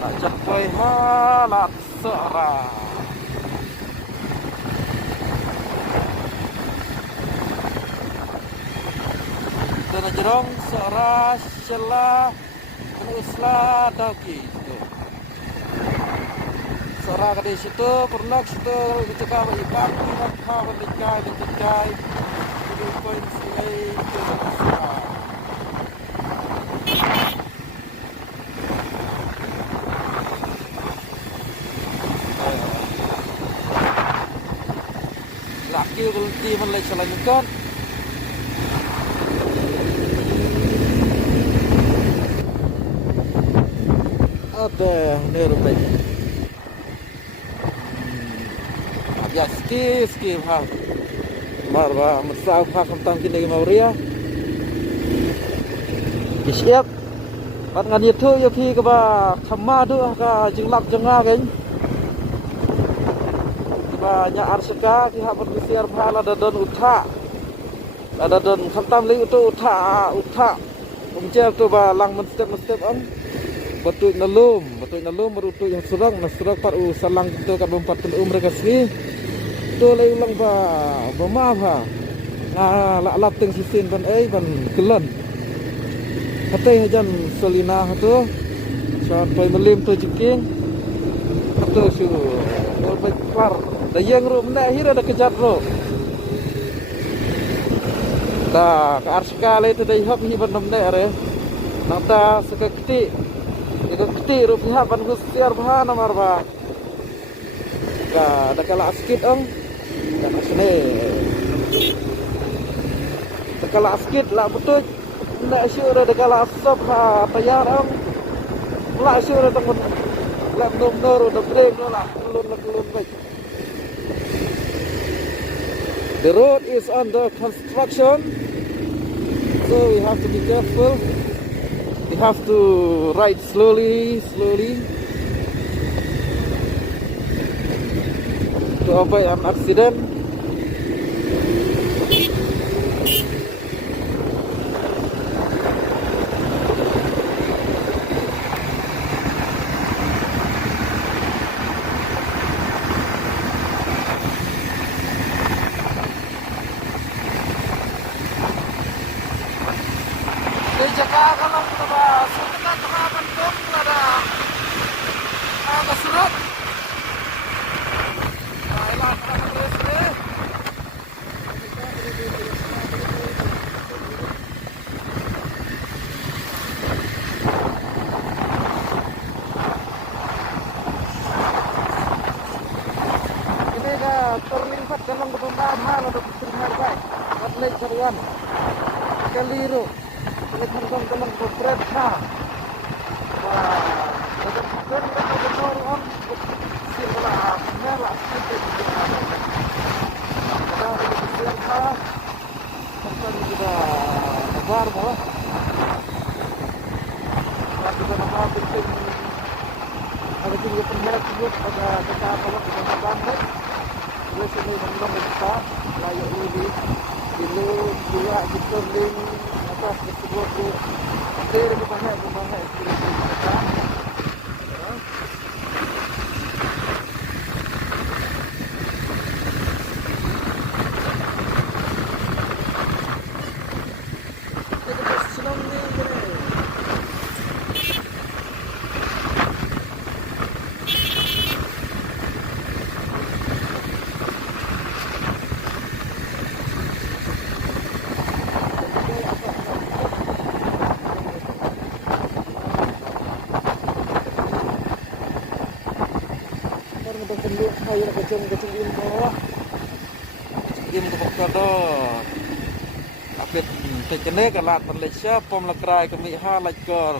Tak capai halat seorang. Dan jerong seorang celah penuslah daki itu. Seorang di situ pernah situ bercakap ikan apa berlikai itu poin silai itu. Laki berhenti mulai selanjutkan. Ada ni rupanya. Ya ski ha. Marwa mesau ha tentang kini Mauria. Kisiap. Pat ngan itu ya pi ke ba khama du ka jinglap jenga kan. Banyak arsika ki ha bersiar phala dadon utha. Dadon khantam li itu utha. Umjel tu ba lang mestep am. Betul nalum berutu yang serang par salang kita kat bompat mereka sini. Tu lai ulang ba bama ba. Lap teng sisin ban ban kelon. Katai hajan solina tu. Sampai melim tu jeking. Tu su baik par. Dayang ru mena akhir ada kejar ru. Ta ka arska lai tu dai hop hi ban namne are. Nata sekekti itu keti rupiah ban gusiar bahan amar ba. Ka ada kala askit ong. Dan asne. Kala askit la betul. Ndak syur ada kala asap ha tayar ong. La syur ada tong la nor udah brem la kelun baik. The road is under construction. So we have to be careful. We have to ride slowly to avoid an accident. Jaga kalau kita sudah tengah bentuk ada surut. Baiklah kita terus ni. Ini dah terlibat dalam pembangunan hal untuk terima baik. Atlet carian keliru. Ini teman-teman berat ha. Wah, ada benar on sila merah sedikit. Ada benar ha. Sampai juga kabar bahwa kita nama penting ada juga penyiar sebut pada kita kalau kita bangun. Boleh sini teman-teman kita layak lebih dulu juga kita link atas tersebut tu ada banyak kita. Ayo kecil bawah. Kecil ke bawah. Apit tekene kalat Malaysia pom lakrai kami ha lakor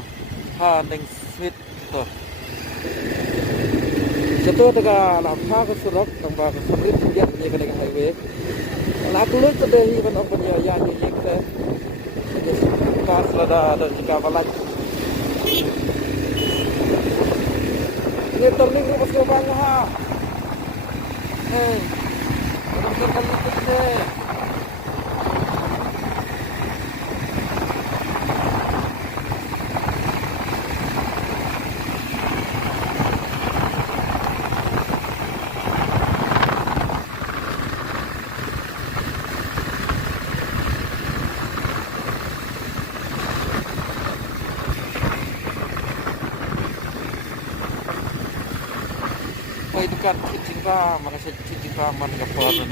ha ning smith to. Satu tega lampa ke surok tambah ke smith dia ni ke highway. La kulut tadi ban open ya ni ke. Kas lada dan jika balak. Ini turning ni pas bang ha. Orang kali kecil. itu kan cinta, makasih cinta man kapal